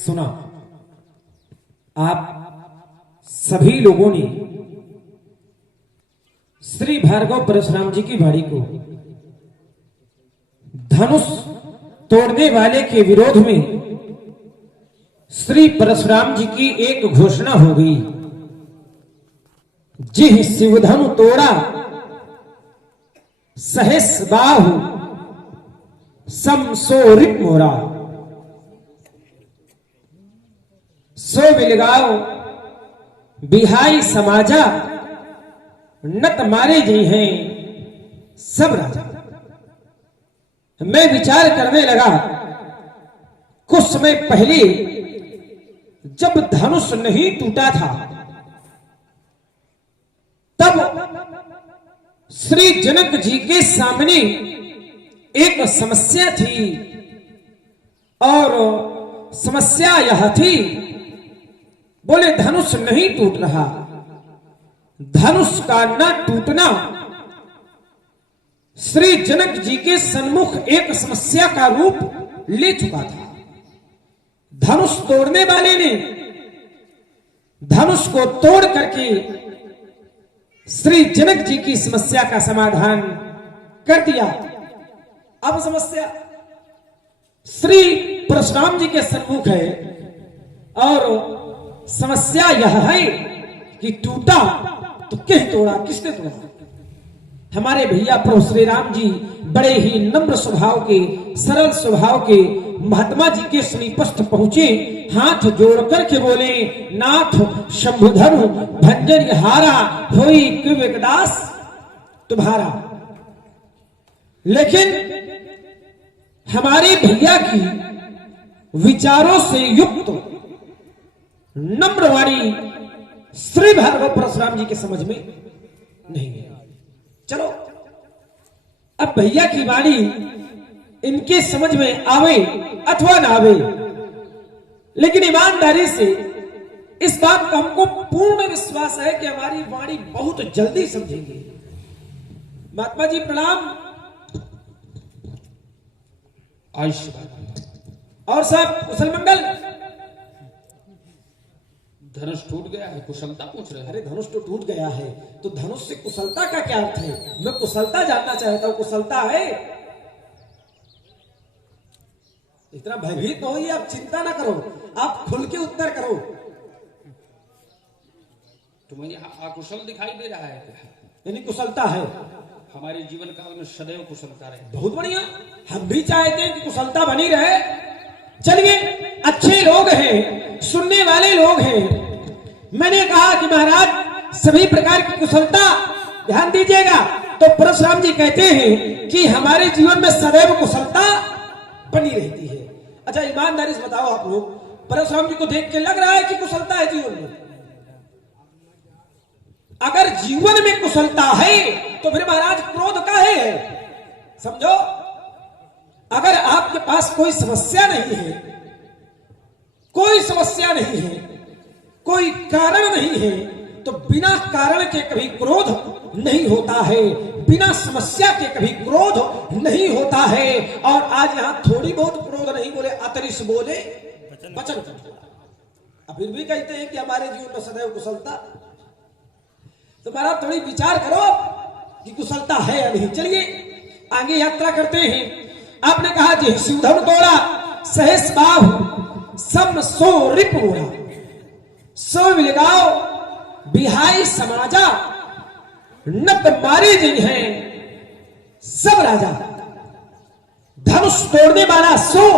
सुना। आप सभी लोगों ने श्री भार्गव परशुराम जी की वाणी को धनुष तोड़ने वाले के विरोध में श्री परशुराम जी की एक घोषणा हो गई। जिह शिवधनु तोड़ा सहस बाहु समसोरित मोरा, सो बिलगाओ बिहाई समाजा नत मारे जी हैं सब राजा। मैं विचार करने लगा, कुछ समय पहले जब धनुष नहीं टूटा था तब श्री जनक जी के सामने एक समस्या थी और समस्या यह थी, बोले धनुष नहीं टूट रहा। धनुष का न टूटना श्री जनक जी के सन्मुख एक समस्या का रूप ले चुका था। धनुष तोड़ने वाले ने धनुष को तोड़ करके श्री जनक जी की समस्या का समाधान कर दिया। अब समस्या श्री परशुराम जी के सन्मुख है और समस्या यह है कि टूटा तो किस तोड़ा, किसने तोड़ा। हमारे भैया प्रभु श्री राम जी बड़े ही नम्र स्वभाव के, सरल स्वभाव के महात्मा जी के समीपस्थ पहुंचे, हाथ जोड़ करके बोले, नाथ शंभुधनु भंजन हारा होई विकदास तुम्हारा। लेकिन हमारे भैया की विचारों से युक्त नम्र वाणी श्री भार्गव परशुराम जी के समझ में नहीं है। चलो अब भैया की वाणी इनके समझ में आवे अथवा ना आवे, लेकिन ईमानदारी से इस बात का हमको पूर्ण विश्वास है कि हमारी वाणी बहुत जल्दी समझेंगे। महात्मा जी प्रणाम। और साहब कुशल मंगल। धनुष टूट गया है, कुशलता पूछ रहे हैं। अरे धनुष तो टूट गया है तो धनुष से कुशलता का क्या अर्थ है? मैं कुशलता जानना चाहता हूं। कुशलता है, इतना भयभीत न होइए, आप चिंता ना करो, आप खुल के उत्तर करो। तुम्हें अकुशल दिखाई दे रहा है क्या? यानी कुशलता है। हमारे जीवन काल में सदैव कुशलता रहे। बहुत बढ़िया, हम भी चाहते हैं कि कुशलता बनी रहे। चलिए, अच्छे लोग हैं, सुनने वाले लोग हैं। मैंने कहा कि महाराज सभी प्रकार की कुशलता ध्यान दीजिएगा, तो परशुराम जी कहते हैं कि हमारे जीवन में सदैव कुशलता बनी रहती है। अच्छा ईमानदारी से बताओ आप लोग, परशुराम जी को देख के लग रहा है कि कुशलता है जीवन में? अगर जीवन में कुशलता है तो फिर महाराज क्रोध काहे है? समझो, अगर आपके पास कोई समस्या नहीं है, कोई समस्या नहीं है, कोई कारण नहीं है, तो बिना कारण के कभी क्रोध नहीं होता है, बिना समस्या के कभी क्रोध नहीं होता है। और आज यहां थोड़ी बहुत क्रोध नहीं बोले, अतरिश बोले वचन। अब फिर भी कहते हैं कि हमारे जीवन में सदैव कुशलता। तो महाराज थोड़ी विचार करो कि कुशलता है या नहीं। चलिए आगे यात्रा करते हैं। आपने कहा जी शिवधनु तोड़ा सहस बाहु सम सो रिप मोरा, सो मिलगाओ बिहाई समाजा नत मारे जिन हैं सब राजा। धनुष तोड़ने वाला सो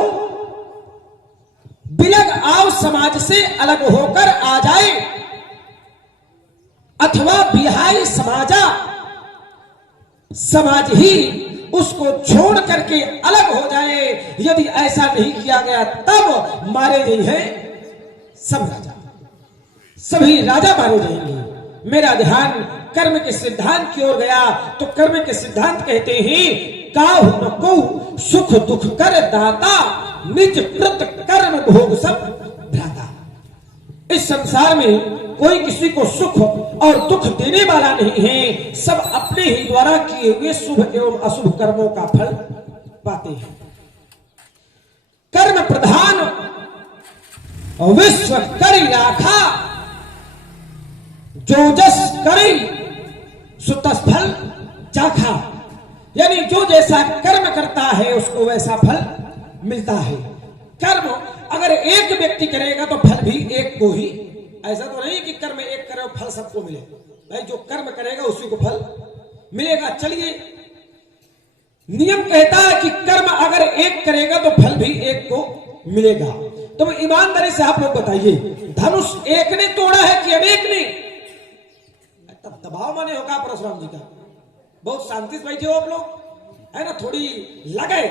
बिलग आओ समाज से अलग होकर आ जाए, अथवा बिहाई समाजा समाज ही उसको छोड़ करके अलग हो जाए। यदि ऐसा नहीं किया गया तब मारे गए हैं सब राजा, सभी राजा मारे जाएंगे। मेरा ध्यान कर्म के सिद्धांत की ओर गया तो कर्म के सिद्धांत कहते हैं, काहु न को सुख दुख कर दाता, निज कृत कर्म भोग सब भ्राता। इस संसार में कोई किसी को सुख और दुख देने वाला नहीं है, सब अपने ही द्वारा किए हुए शुभ एवं अशुभ कर्मों का फल पाते हैं। कर्म प्रधान विश्व करी राखा, जो जस करी सुतस फल चाखा। यानी जो जैसा कर्म करता है उसको वैसा फल मिलता है। कर्म अगर एक व्यक्ति करेगा तो फल भी एक को ही, ऐसा तो नहीं कि कर्म एक करे फल सबको मिले। भाई जो कर्म करेगा उसी को फल मिलेगा। चलिए, नियम कहता है कि कर्म अगर एक करेगा तो फल भी एक को मिलेगा। तो ईमानदारी से आप लोग बताइए, धनुष एक ने तोड़ा है कि अनेक ने? तब दबाव माने होगा परशुराम जी का। बहुत शांति से बैठे हो आप लोग, है ना? थोड़ी लगे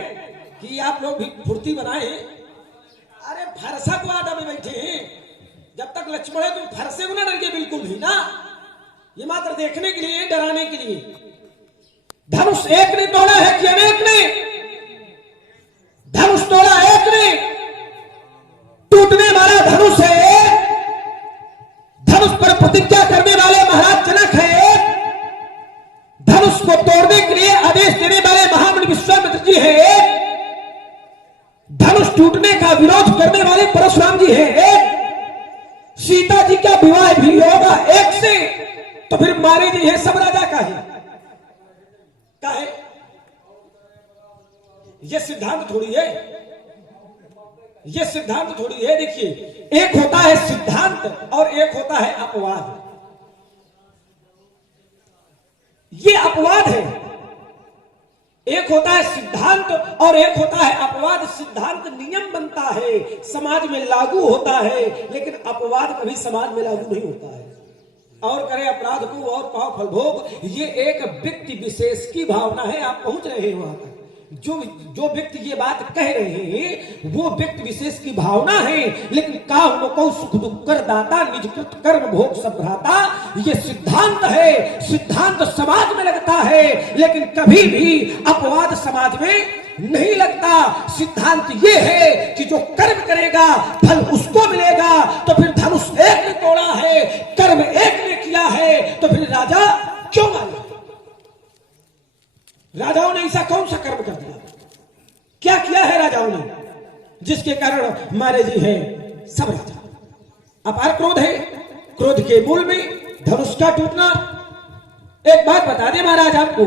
कि आप लोग भी फुर्ती बनाए। अरे फरसा को आधा में बैठे हैं, जब तक लक्ष्मण है तुम फरसे को ना डरिए बिल्कुल भी ना। ये मात्र देखने के लिए, डराने के लिए। धनुष एक ने तोड़ा है कि अनेक ने? धनुष तोड़ा एक ने। टूटने वाला धनुष है। धनुष पर प्रतिज्ञा करने वाले महाराज जनक है। धनुष को तोड़ने के लिए आदेश देने वाले महामुनि विश्वामित्र जी है। धनुष टूटने का विरोध करने वाले परशुराम जी है। सीता जी का विवाह भी होगा एक से, तो फिर मारे जी है सब राजा का है। ये सिद्धांत थोड़ी है, ये सिद्धांत थोड़ी है। देखिए, एक होता है सिद्धांत और एक होता है अपवाद। ये अपवाद है। एक होता है सिद्धांत और एक होता है अपवाद। सिद्धांत नियम बनता है, समाज में लागू होता है, लेकिन अपवाद कभी समाज में लागू नहीं होता है। और करे अपराध को और पाओ फल भोग, ये एक व्यक्ति विशेष की भावना है। आप पहुंच रहे हैं वहां तक। जो व्यक्ति ये बात कह रहे हैं वो व्यक्ति विशेष की भावना है, लेकिन काम को सुख दुख कर दाता, निजकृत कर्म भोग सब भ्राता, ये सिद्धांत है। सिद्धांत समाज में लगता है, लेकिन कभी भी अपवाद समाज में नहीं लगता। सिद्धांत ये है कि जो कर्म करेगा फल उसको मिलेगा। तो फिर धनुष एक ने तोड़ा है, कर्म एक ने किया है, तो फिर राजा क्यों मारे? राजाओं ने ऐसा कौन सा कर्म कर दिया? क्या किया है राजाओं ने जिसके कारण मारे जी हैं सब राजा? अपार क्रोध है। क्रोध के मूल में धनुष का टूटना। एक बात बता दे महाराज आपको,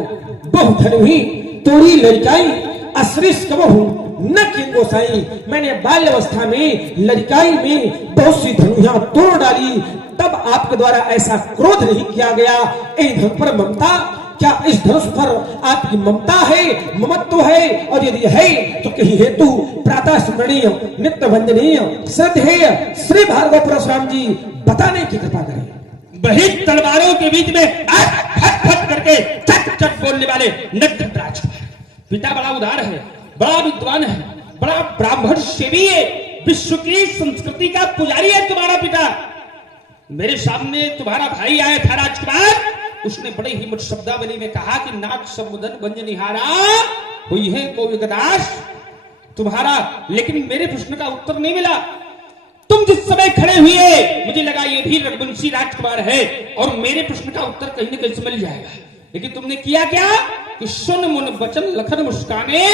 बहु धनुही तोड़ी लड़काई, अश्रीष कबहू न की गोसाई। मैंने बाल्यावस्था में लड़काई में बहुत सी धनुहियां तोड़ डाली, तब आपके द्वारा ऐसा क्रोध नहीं किया गया। इन धनुष पर ममता, क्या इस धनुष पर आपकी ममता है, ममत्व है? और यदि है तो कहीं हेतु प्रातः स्मरणीय, नित्य वंदनीय, श्रद्धेय श्री भार्गव परशुराम जी बताने की कृपा करें। वही तलवारों के बीच में फट फट करके चट चट बोलने वाले नटखट राजकुमार। पिता बड़ा उदार है, बड़ा विद्वान है, बड़ा ब्राह्मण सेवी है, विश्व की संस्कृति का पुजारी है तुम्हारा पिता। मेरे सामने तुम्हारा भाई आया था राजकुमार, उसने बड़े हिम्मत शब्दावली में कहा कि नाक समुदन बंज निहारा हुई है कोई गदाश तुम्हारा, लेकिन मेरे प्रश्न का उत्तर नहीं मिला। तुम जिस समय खड़े हुए मुझे लगा ये भी रघुवंशी राजकुमार है और मेरे प्रश्न का उत्तर कहीं न कहीं से मिल जाएगा, लेकिन तुमने किया क्या कि सुन मुन बचन लखन मुस्काने,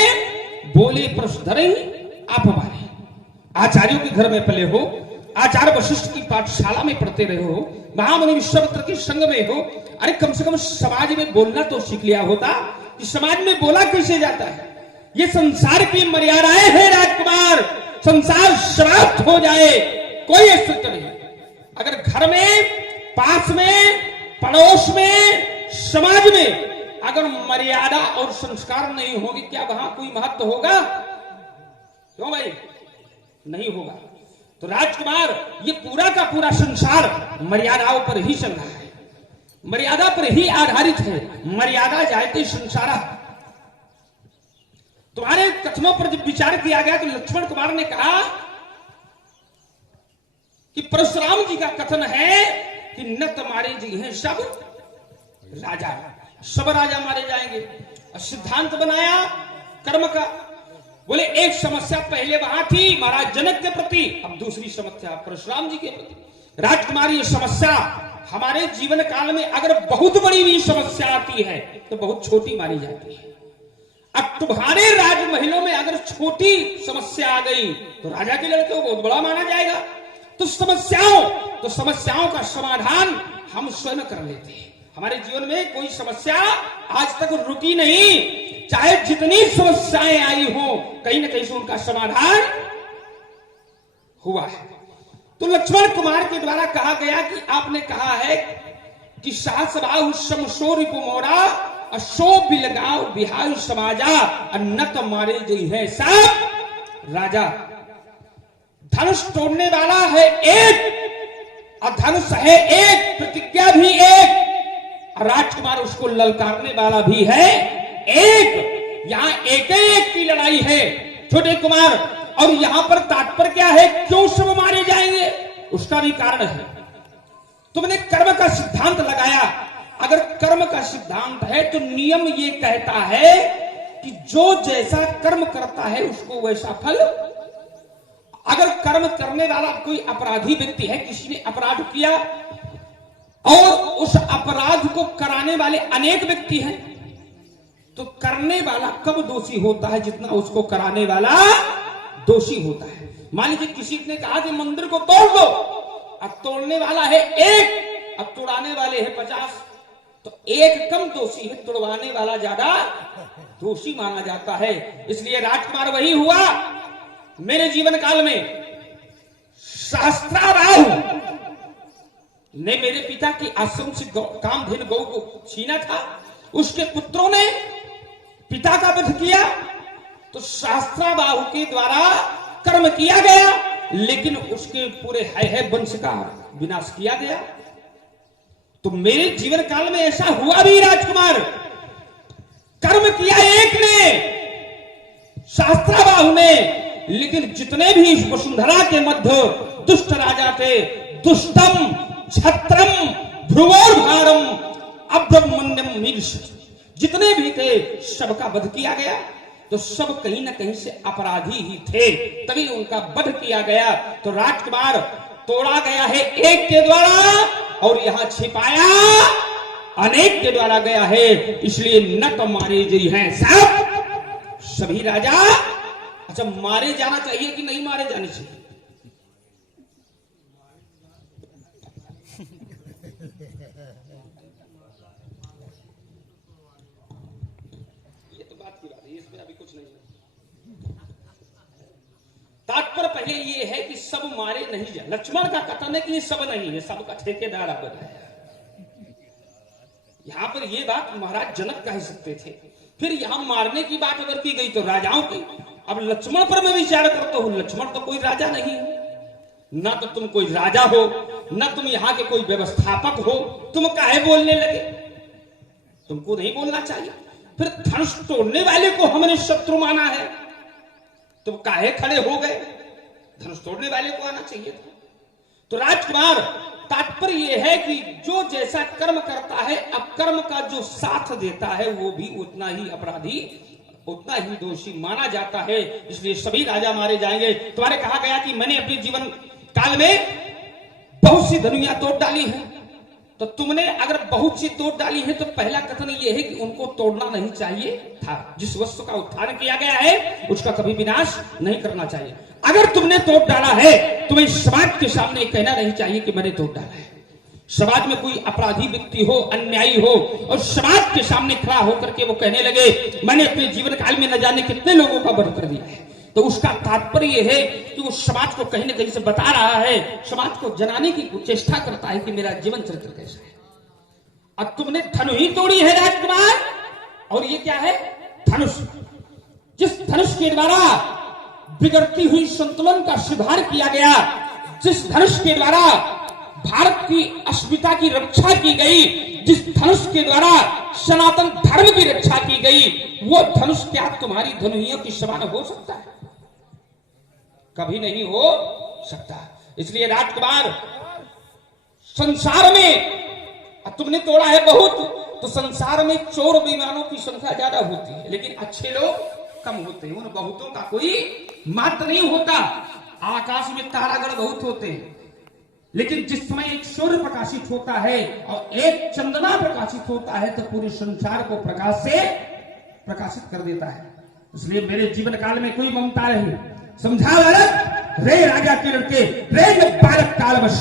बोले प्रश्न धरे आप हमारे। आचार्यों के घर में पले हो, आचार्य वशिष्ठ की पाठशाला में पढ़ते रहे हो, महामुनि विश्वामित्र के संग में हो। अरे कम से कम समाज में बोलना तो सीख लिया होता कि समाज में बोला कैसे जाता है। ये संसार की मर्यादाएं हैं राजकुमार, संसार समाप्त हो जाए कोई अस्तित्व नहीं। अगर घर में, पास में, पड़ोस में, समाज में अगर मर्यादा और संस्कार नहीं होगी, क्या वहां कोई महत्व होगा? क्यों भाई? नहीं होगा। तो राजकुमार, ये पूरा का पूरा संसार मर्यादाओं पर ही चल रहा है, मर्यादा पर ही आधारित है। मर्यादा जायते संसारा। तुम्हारे कथनों पर जब विचार किया गया तो लक्ष्मण कुमार ने कहा कि परशुराम जी का कथन है कि न तुम्हारे जी हैं सब राजा, सब राजा मारे जाएंगे। और सिद्धांत बनाया कर्म का। बोले एक समस्या पहले वहां थी महाराज जनक के प्रति, अब दूसरी समस्या परशुराम जी के प्रति। राजकुमार, ये समस्या हमारे जीवन काल में अगर बहुत बड़ी भी समस्या आती है तो बहुत छोटी मानी जाती है। अब तुम्हारे राजमहलों में अगर छोटी समस्या आ गई तो राजा के लड़के को बहुत बड़ा माना जाएगा। तो समस्याओं का समाधान हम स्वयं कर लेते हैं। हमारे जीवन में कोई समस्या आज तक रुकी नहीं, चाहे जितनी समस्याएं आई हो, कहीं ना कहीं से उनका समाधान हुआ है। तो लक्ष्मण कुमार के द्वारा कहा गया कि आपने कहा है कि सहस्राहु समसो रिपुमोरा अशो बिलगाव बिहार समाजा अन्नत मारे गई है सब राजा। धनुष तोड़ने वाला है एक और धनुष है एक, प्रतिज्ञा भी एक, राजकुमार उसको ललकारने वाला भी है एक। यहां एक की लड़ाई है छोटे कुमार। और यहां पर तात्पर्य क्या है, क्यों सब मारे जाएंगे, उसका भी कारण है। तुमने कर्म का सिद्धांत लगाया, अगर कर्म का सिद्धांत है तो नियम ये कहता है कि जो जैसा कर्म करता है उसको वैसा फल। अगर कर्म करने वाला कोई अपराधी व्यक्ति है, किसी ने अपराध किया और उस अपराध को कराने वाले अनेक व्यक्ति हैं, तो करने वाला कब दोषी होता है, जितना उसको कराने वाला दोषी होता है। मान लीजिए किसी ने कहा कि मंदिर को तोड़ दो, अब तोड़ने वाला है एक, अब तोड़ाने वाले हैं 50, तो एक कम दोषी है, तोड़वाने वाला ज्यादा दोषी माना जाता है। इसलिए राजकुमार वही हुआ। मेरे जीवन काल में सहस्त्राबाहु ने मेरे पिता की आश्रम से कामधेनु गौ को छीना था, उसके पुत्रों ने पिता का वध किया, तो सहस्त्राबाहु के द्वारा कर्म किया गया, लेकिन उसके पूरे है वंश का विनाश किया गया। तो मेरे जीवन काल में ऐसा हुआ भी राजकुमार, कर्म किया एक ने, सहस्त्राबाहु ने, लेकिन जितने भी वसुंधरा के मध्य दुष्ट राजा थे, दुष्टम छत्रम भ्रुवोर्भारम अभ्रमण्यम मीर्ष, जितने भी थे सबका वध किया गया। तो सब कहीं ना कहीं से अपराधी ही थे, तभी उनका वध किया गया। तो राजकुमार तोड़ा गया है एक के द्वारा और यहां छिपाया अनेक के द्वारा गया है, इसलिए न तो मारे गई हैं सब सभी राजा। अच्छा, मारे जाना चाहिए कि नहीं मारे जाने चाहिए? ये तो बात की बात है, इसमें अभी कुछ नहीं है। तात्पर्य पहले ये है कि सब मारे नहीं जाए। लक्ष्मण का कथन है कि ये सब नहीं है, सबका ठेकेदार आप बताया। यहां पर ये बात महाराज जनक कह सकते थे। फिर यहां मारने की बात अगर की गई तो राजाओं की। अब लक्ष्मण पर मैं विचार करता हूं, लक्ष्मण तो कोई राजा नहीं है, ना तो तुम कोई राजा हो, ना तुम यहां के कोई व्यवस्थापक हो, तुम काहे बोलने लगे? तुमको नहीं बोलना चाहिए। फिर धनुष तोड़ने वाले को हमने शत्रु माना है, तुम काहे खड़े हो गए? धनुष तोड़ने वाले को आना चाहिए था। तो राजकुमार, तात्पर्य यह है कि जो जैसा कर्म करता है, अब कर्म का जो साथ देता है वो भी उतना ही अपराधी, उतना ही दोषी माना जाता है। इसलिए सभी राजा मारे जाएंगे। तुम्हारे कहा गया कि मैंने अपने जीवन काल में बहुत सी धनुया तोड़ डाली है, तो तुमने अगर बहुत सी तोड़ डाली है तो पहला कथन यह है कि उनको तोड़ना नहीं चाहिए था। जिस वस्तु का उत्थान किया गया है उसका कभी विनाश नहीं करना चाहिए। अगर तुमने तोड़ डाला है, तुम्हें समाज के सामने कहना नहीं चाहिए कि मैंने तोड़ डाला है। समाज में कोई अपराधी व्यक्ति हो, अन्यायी हो, और समाज के सामने खड़ा होकर के वो कहने लगे मैंने अपने जीवन काल में न जाने कितने लोगों का वध कर दिया है, तो उसका तात्पर्य यह है कि वो समाज को कहीं न कहीं से बता रहा है, समाज को जनाने की चेष्टा करता है कि मेरा जीवन चरित्र कैसा है। अब तुमने धनु ही तोड़ी है राजकुमार, और ये क्या है? धनुष। जिस धनुष के द्वारा बिगड़ती हुई संतुलन का सुधार किया गया, जिस धनुष के द्वारा भारत की अस्मिता की रक्षा की गई, जिस धनुष के द्वारा सनातन धर्म की रक्षा की गई, वो धनुष क्या तुम्हारी धनुइयों की समान हो सकता है? कभी नहीं हो सकता। इसलिए राजकुमार, संसार में तुमने तोड़ा है बहुत, तो संसार में चोर बेईमानों की संख्या ज्यादा होती है, लेकिन अच्छे लोग कम होते हैं। उन बहुतों का कोई मात्र नहीं होता। आकाश में तारागण बहुत होते हैं, लेकिन जिस समय एक सूर्य प्रकाशित होता है और एक चंद्रमा प्रकाशित होता है तो पूरे संसार को प्रकाश से प्रकाशित कर देता है। इसलिए मेरे जीवन काल में कोई ममता नहीं, समझा बालक, रे राजा के लड़के, रे ये बालक कालवश,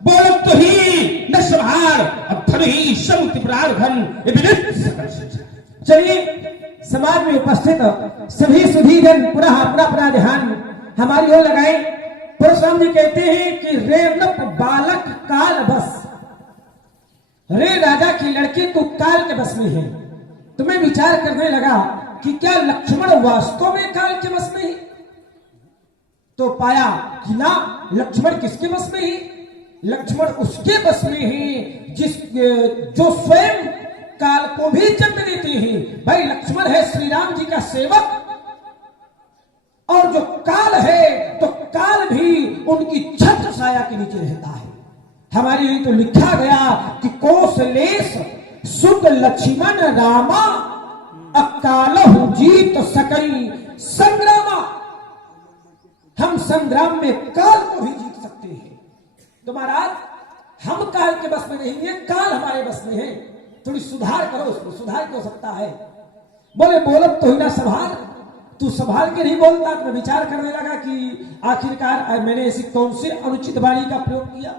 बोलो तो ही न संहार, अब धन ही सब त्रिपुरार घन, ये विदित सकल संसार। चलिए समाज में उपस्थित सभी सुधीजन पुनः अपना अपना ध्यान हमारी ओर लगाए। परशुराम जी कहते हैं कि रे नप बालक काल बस, रे राजा की लड़की तो काल के बस में है। तो मैं विचार करने लगा कि क्या लक्ष्मण वास्तव में काल के बस में है? तो पाया कि ना, लक्ष्मण किसके बस में है? लक्ष्मण उसके बस में है जो स्वयं काल को भी जन्म देते हैं। भाई लक्ष्मण है श्री राम जी का सेवक, और जो काल है तो काल भी उनकी छत्र छाया के नीचे रहता है। हमारे लिए तो लिखा गया कि कौशलेश सुत लक्ष्मण रामा, अकालहु जीत सकई संग्रामा। हम संग्राम में काल को भी जीत सकते हैं। तो महाराज हम काल के बस में नहीं है, काल हमारे बस में है। थोड़ी सुधार करो, उसमें सुधार क्यों सकता है? बोले बोलत तो ही ना संभाल, तू संभाल के नहीं बोलता। तो मैं विचार करने लगा कि आखिरकार मैंने ऐसी कौन सी अनुचित वाणी का प्रयोग किया।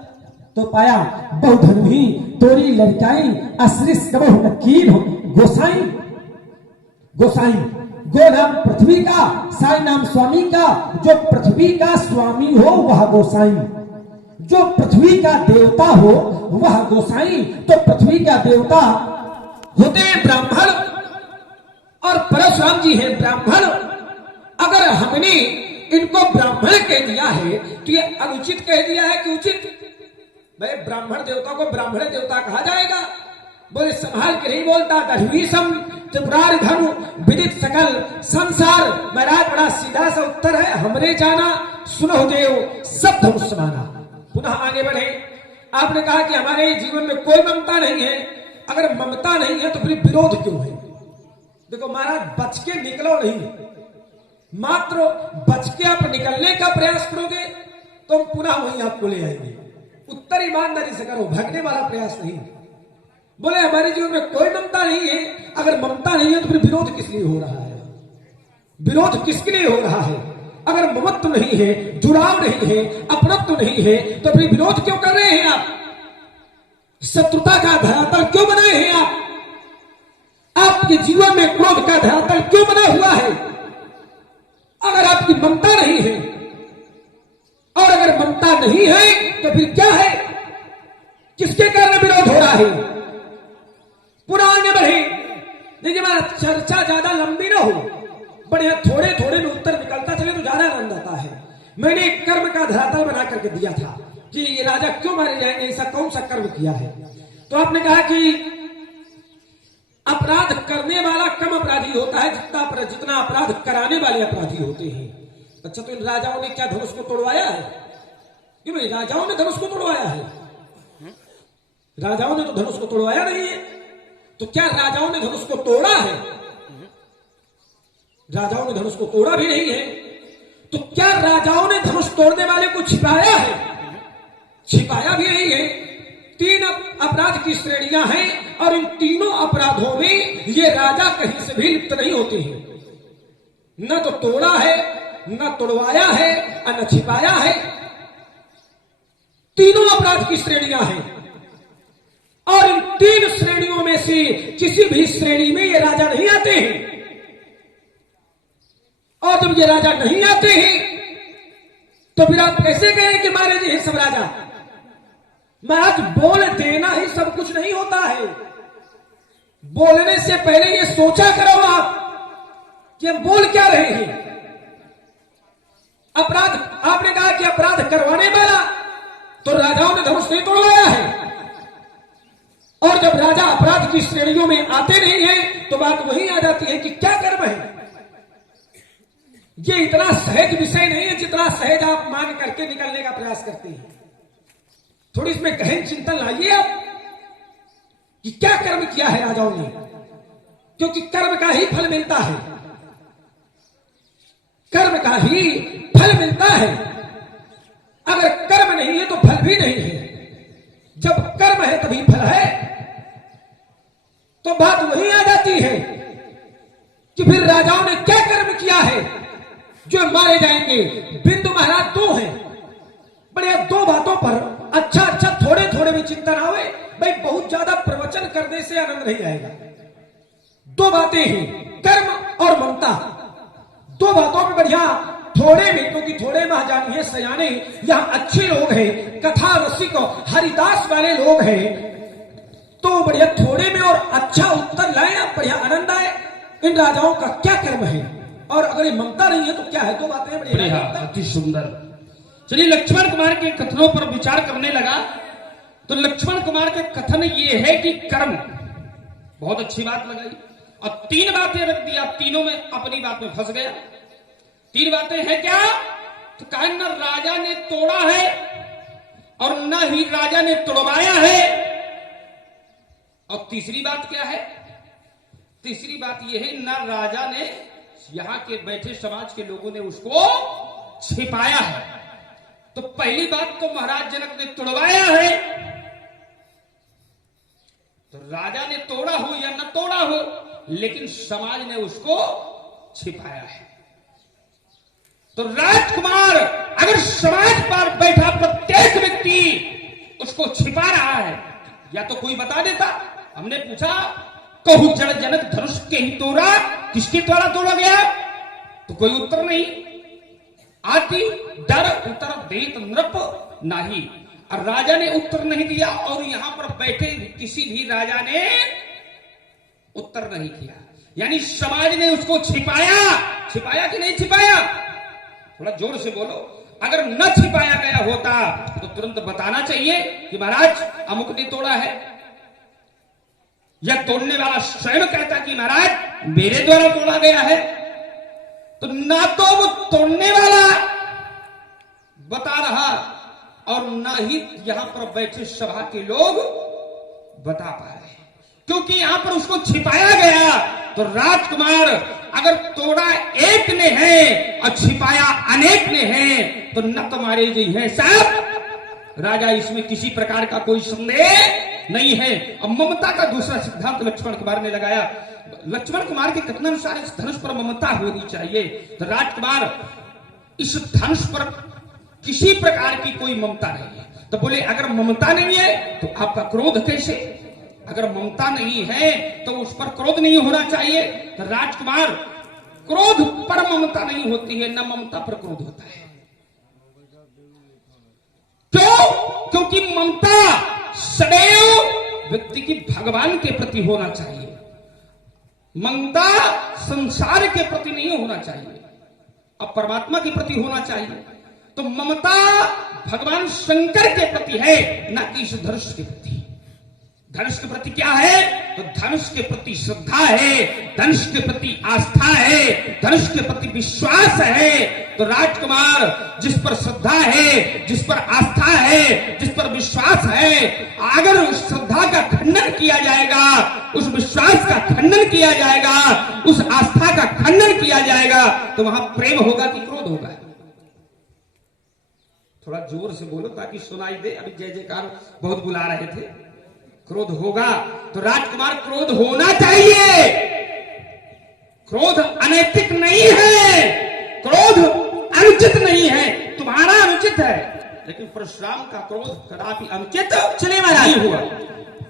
तो पाया बहुधन ही तोरी लड़काई, अश्रिस कबहु नकीर हो गोसाई। गोसाई गो नाम पृथ्वी का, साई नाम स्वामी का। जो पृथ्वी का स्वामी हो वह गोसाई, जो पृथ्वी का देवता हो वह गोसाई। तो पृथ्वी का देवता होते हैं ब्राह्मण, और परशुराम जी हैं ब्राह्मण। अगर हमने इनको ब्राह्मण कह दिया है तो ये अनुचित कह दिया है कि उचित? भाई ब्राह्मण देवता को ब्राह्मण देवता कहा जाएगा? बोले संभाल के नहीं बोलता। दढ़वीसम त्रिपुरार धनु विदित सकल संसार। महाराज बड़ा सीधा सा उत्तर है, हमने जाना सुनो देव सब धनुष समाना। पुनः आगे बढ़े। आपने कहा कि हमारे जीवन में कोई ममता नहीं है। अगर ममता नहीं है तो फिर विरोध क्यों है? देखो महाराज, बच के निकलो नहीं, मात्र बच के आप निकलने का प्रयास करोगे तो हम पुनः वहीं आपको ले आएंगे। उत्तर ईमानदारी से करो, भागने वाला प्रयास नहीं। बोले हमारे जीवन में कोई ममता नहीं है। अगर ममता नहीं है तो फिर विरोध किस लिए हो रहा है? विरोध किसके लिए हो रहा है? अगर ममत्व नहीं है, जुड़ाव नहीं है, अपनत्व नहीं है, तो फिर विरोध क्यों कर रहे हैं आप? शत्रुता का धरातल क्यों बनाए हैं आप? आपके जीवन में क्रोध का धरातल क्यों बना हुआ है? अगर आपकी ममता नहीं है, और अगर ममता नहीं है तो फिर क्या है? किसके कारण विरोध हो रहा है? पुनः आगे बढ़े। देखिए हमारा चर्चा ज्यादा लंबी ना हो, बढ़िया थोड़े थोड़े में उत्तर निकलता चले तो ज्यादा आनंद आता है। मैंने एक कर्म का धरातल बना करके दिया था कि ये राजा क्यों मारे जाएंगे, ऐसा कौन सा कर्म किया है। तो आपने कहा कि अपराध करने वाला कम अपराधी होता है जितना अपराध कराने वाले अपराधी होते हैं। अच्छा, तो इन राजाओं ने क्या धनुष को तोड़वाया है? क्यों भाई, राजाओं ने धनुष को तोड़वाया है? राजाओं ने तो धनुष को तोड़वाया नहीं है। तो क्या राजाओं ने धनुष को तोड़ा है? राजाओं ने धनुष को तोड़ा भी नहीं है। तो क्या राजाओं ने धनुष तोड़ने वाले को छिपाया है? छिपाया भी नहीं है। तीन अपराध की श्रेणियां हैं, और इन तीनों अपराधों में ये राजा कहीं से भी लिप्त नहीं होते हैं। न तो तोड़ा है, न तोड़वाया है, और न छिपाया है। तीनों अपराध की श्रेणियां हैं, और इन तीन श्रेणियों में से किसी भी श्रेणी में ये राजा नहीं आते हैं। और जब ये राजा नहीं आते हैं तो फिर आप कैसे कहें कि मारे जी सब राजा? महाराज, बोल देना ही सब कुछ नहीं होता है। बोलने से पहले ये सोचा करो आप कि हम बोल क्या रहे हैं। अपराध, आपने कहा कि अपराध करवाने वाला, तो राजाओं ने धनुष नहीं तोड़वाया है। और जब राजा अपराध की श्रेणियों में आते नहीं हैं तो बात वही आ जाती है कि क्या कर्म है। ये इतना सहज विषय नहीं है जितना सहज आप मान करके निकलने का प्रयास करते हैं। थोड़ी इसमें गहन चिंतन लाइए आप कि क्या कर्म किया है राजाओं ने, क्योंकि कर्म का ही फल मिलता है। कर्म का ही फल मिलता है। अगर कर्म नहीं है तो फल भी नहीं है। जब कर्म है तभी फल है। तो बात वही आ जाती है कि फिर राजाओं ने क्या कर्म किया है। जो मारे जाएंगे। बिंदु महाराज दो हैं, बढ़िया दो बातों पर अच्छा थोड़े थोड़े में चिंतन आवे भाई, बहुत ज्यादा प्रवचन करने से आनंद नहीं आएगा। दो बातें हैं, कर्म और ममता। दो बातों पे बढ़िया थोड़े में, क्योंकि थोड़े में जानिए सयाने, यहाँ अच्छे लोग हैं, कथा रसिक हरिदास वाले लोग हैं, तो बढ़िया थोड़े में और अच्छा उत्तर लाए, बढ़िया आनंद आए। इन राजाओं का क्या कर्म है और अगर ये ममता नहीं है तो क्या है? दो बातें बढ़िया, अति सुंदर। चलिए लक्ष्मण कुमार के कथनों पर विचार करने लगा तो लक्ष्मण कुमार के कथन ये है कि कर्म, बहुत अच्छी बात लगाई और तीन बातें रख दिया, तीनों में अपनी बात में फंस गया। तीन बातें हैं क्या? तो कहा न राजा ने तोड़ा है और न ही राजा ने तोड़वाया है। और तीसरी बात क्या है? तीसरी बात यह है न राजा ने, यहां के बैठे समाज के लोगों ने उसको छिपाया है। तो पहली बात तो महाराज जनक ने तोड़वाया है, तो राजा ने तोड़ा हो या न तोड़ा हो, लेकिन समाज ने उसको छिपाया है। तो राजकुमार अगर समाज पर बैठा प्रत्येक व्यक्ति उसको छिपा रहा है, या तो कोई बता देता। हमने पूछा कहू जड़ जनक धनुष के ही तोड़ा, किसके द्वारा तोड़ा गया? तो कोई उत्तर नहीं। आती डर उत्तर देत नृप नाही, और राजा ने उत्तर नहीं दिया और यहां पर बैठे किसी भी राजा ने उत्तर नहीं किया। यानी समाज ने उसको छिपाया। छिपाया कि नहीं छिपाया? थोड़ा जोर से बोलो। अगर न छिपाया गया होता तो तुरंत बताना चाहिए कि महाराज अमुक ने तोड़ा है, या तोड़ने वाला स्वयं कहता कि महाराज मेरे द्वारा तोड़ा गया है। तो ना तो वो तोड़ने वाला बता रहा और ना ही यहां पर बैठे सभा के लोग बता पा रहे, क्योंकि यहां पर उसको छिपाया गया। तो राजकुमार अगर तोड़ा एक ने है और छिपाया अनेक ने है तो न तुम्हारे जी है साहब राजा, इसमें किसी प्रकार का कोई संदेह नहीं है। अब ममता का दूसरा सिद्धांत लक्ष्मण कुमार ने लगाया। लक्ष्मण कुमार के कथनानुसार इस धनुष पर ममता होनी चाहिए। तो राजकुमार इस धनुष पर किसी प्रकार की कोई ममता नहीं है। तो बोले अगर ममता नहीं है तो आपका क्रोध कैसे? अगर ममता नहीं है तो उस पर क्रोध नहीं होना चाहिए। तो राजकुमार क्रोध पर ममता नहीं होती है, न ममता पर क्रोध होता है। क्यों? क्योंकि ममता सदैव व्यक्ति की भगवान के प्रति होना चाहिए, ममता संसार के प्रति नहीं होना चाहिए, अब परमात्मा के प्रति होना चाहिए। तो ममता भगवान शंकर के प्रति है, न कि इस धनुष के प्रति। धनुष के प्रति क्या है? तो धनुष के प्रति श्रद्धा है, धनुष के प्रति आस्था है, धनुष के प्रति विश्वास है। तो राजकुमार जिस पर श्रद्धा है, जिस पर आस्था है, जिस पर विश्वास है, अगर उस श्रद्धा का खंडन किया जाएगा, उस विश्वास का खंडन किया जाएगा, उस आस्था का खंडन किया जाएगा, तो वहां प्रेम होगा कि क्रोध होगा? थोड़ा जोर से बोलो ताकि सुनाई दे। अभी जय जयकार बहुत बुला रहे थे। क्रोध होगा। तो राजकुमार क्रोध होना चाहिए। क्रोध अनैतिक नहीं है, क्रोध अनुचित नहीं है। तुम्हारा अनुचित है, लेकिन परशुराम का क्रोध कदापि अनुचित चले वाला नहीं हुआ।